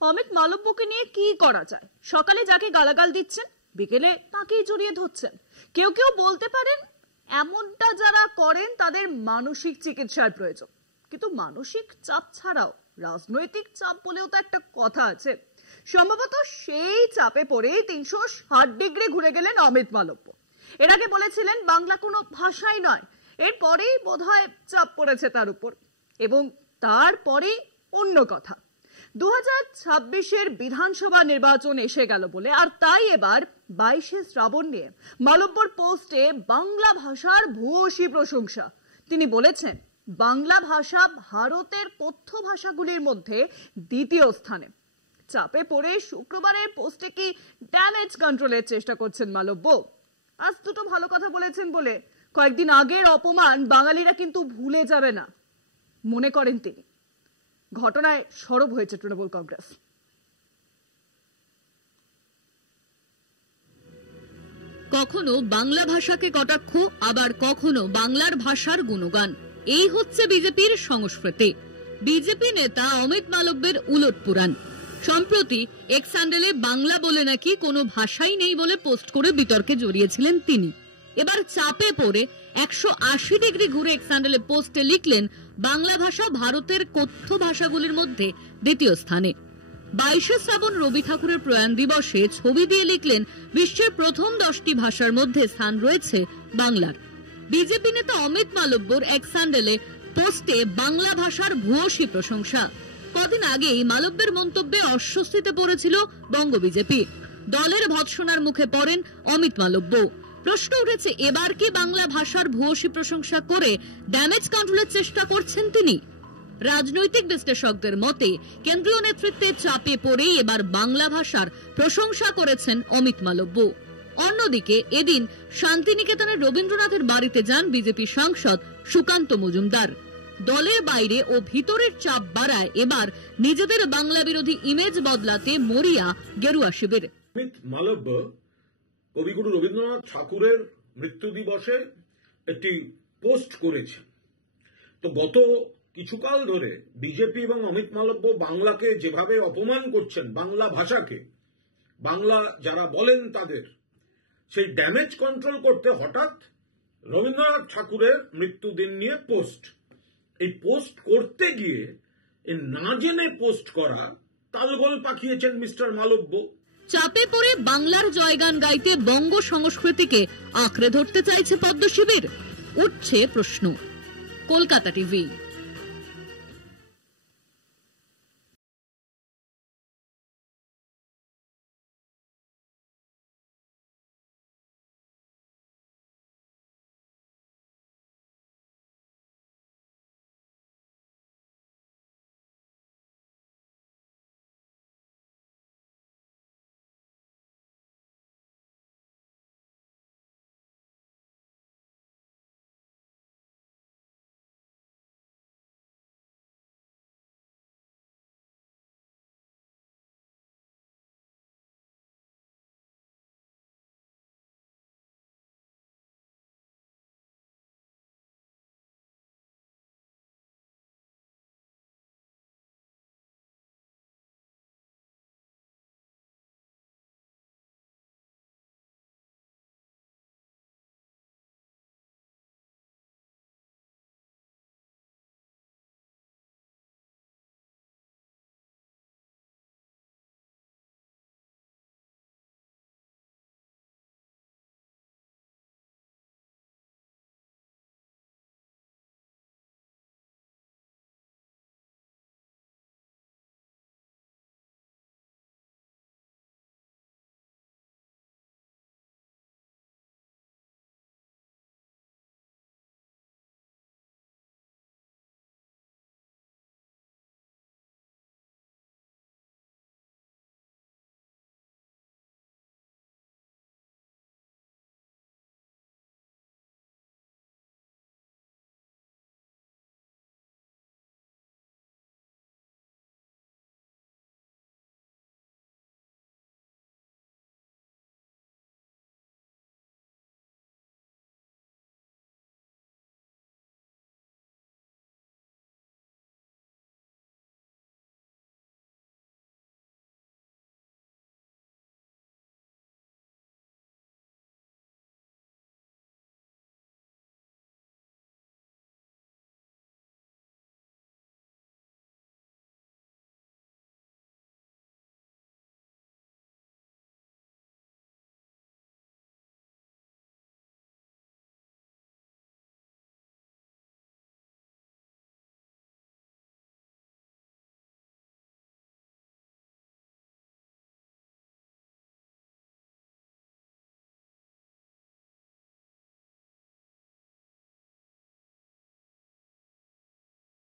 অমিত মালব্যকে নিয়ে কি করা যায়? সকালে যাকে গালাগাল দিচ্ছেন, বিকেলে তাকেই জড়িয়ে ধরছেন। কেউ কেউ বলতে পারেন এমনটা যারা করেন তাদের মানসিক চিকিৎসার প্রয়োজন। কিন্তু মানসিক চাপ ছাড়াও রাজনৈতিক চাপ বলেও তো একটা কথা আছে। সম্ভবত সেই চাপে পড়েই 360 ডিগ্রি ঘুরে গেলেন অমিত মালব্য। এর আগে বলেছিলেন বাংলা কোনো ভাষাই নয়, এরপরেই বোধহয় চাপ পড়েছে তার উপর, এবং তারপরেই অন্য কথা। 2026-এর বিধানসভা নির্বাচন এসে গেল বলে, আর তাই এবার 22শে শ্রাবণ নিয়ে মালব্যর পোস্টে বাংলা ভাষার ভূয়সী প্রশংসা। তিনি বলেছেন বাংলা ভাষা ভারতের কথ্য ভাষাগুলির মধ্যে দ্বিতীয় স্থানে। চাপে পড়ে শুক্রবারের পোস্টে কি ড্যামেজ কন্ট্রোলের চেষ্টা করছেন মালব্য? আজ দুটো ভালো কথা বলেছেন বলে কয়েকদিন আগের অপমান বাঙালিরা কিন্তু ভুলে যাবে না, মনে করেন তিনি। ঘটনায় সরব হয়েছে তৃণমূল কংগ্রেস। কখনো বাংলা ভাষাকে কটাক্ষ, আবার কখনো বাংলার ভাষার গুণগান, এই হচ্ছে বিজেপির সংস্কৃতি। বিজেপি নেতা অমিত মালব্যের উলট পুরাণ। সম্প্রতি এক্স হ্যান্ডেলে বাংলা বলে নাকি কোনো ভাষাই নেই বলে পোস্ট করে বিতর্কে জড়িয়েছিলেন তিনি। এবার চাপে পড়ে 180 ডিগ্রি ঘুরে এক্স হ্যান্ডেলে পোস্টে লিখলেন বাংলা ভাষা ভারতের কথ্য ভাষাগুলির মধ্যে দ্বিতীয় স্থানে। 22শে শ্রাবণ রবি ঠাকুরের প্রয়াণ দিবসে ছবি দিয়ে লিখলেন বিশ্বের প্রথম 10টি ভাষার মধ্যে স্থান রয়েছে বাংলার। বিজেপি নেতা অমিত মালব্যর এক্স হ্যান্ডেলে পোস্টে বাংলা ভাষার ভূয়সী প্রশংসা। কদিন আগেই মালব্যের মন্তব্যে অস্বস্তিতে পড়েছিল বঙ্গ বিজেপি। দলের ভৎসনার মুখে পড়েন অমিত মালব্য। প্রশ্ন উঠেছে, এবার কি বাংলা ভাষার ভূয়সী প্রশংসা করে ড্যামেজ কন্ট্রোলের চেষ্টা করছেন তিনি? রাজনৈতিক বিশ্লেষকদের মতে কেন্দ্রীয় নেতৃত্বের চাপে পড়েই এবার বাংলা ভাষার প্রশংসা করেছেন অমিত মালব্য। অন্যদিকে এদিন শান্তিনিকেতনের রবীন্দ্রনাথের বাড়িতে যান বিজেপি সাংসদ সুকান্ত মজুমদার। দলের বাইরে ও ভিতরের চাপ বাড়ায় এবার নিজেদের বাংলা বিরোধী ইমেজ বদলাতে মরিয়া গেরুয়া শিবির। অমিত মালব্য কবিগুরু রবীন্দ্রনাথ ঠাকুরের মৃত্যু দিবসে একটি পোস্ট করেছেন। তো গত কিছুকাল ধরে বিজেপি এবং অমিত মালব্য বাংলাকে যেভাবে অপমান করছেন, বাংলা ভাষাকে, বাংলা যারা বলেন তাদের, সেই ড্যামেজ কন্ট্রোল করতে হঠাৎ রবীন্দ্রনাথ ঠাকুরের মৃত্যুদিন নিয়ে পোস্ট। এই পোস্ট করতে গিয়ে না জেনে পোস্ট করা তালগোল পাকিয়েছেন মিস্টার মালব্য। চাপে পড়ে বাংলার জয়গান গাইতে বঙ্গ সংস্কৃতিকে আঁকড়ে ধরতে চাইছে পদ্ম শিবির, উঠছে প্রশ্ন। কলকাতা টিভি।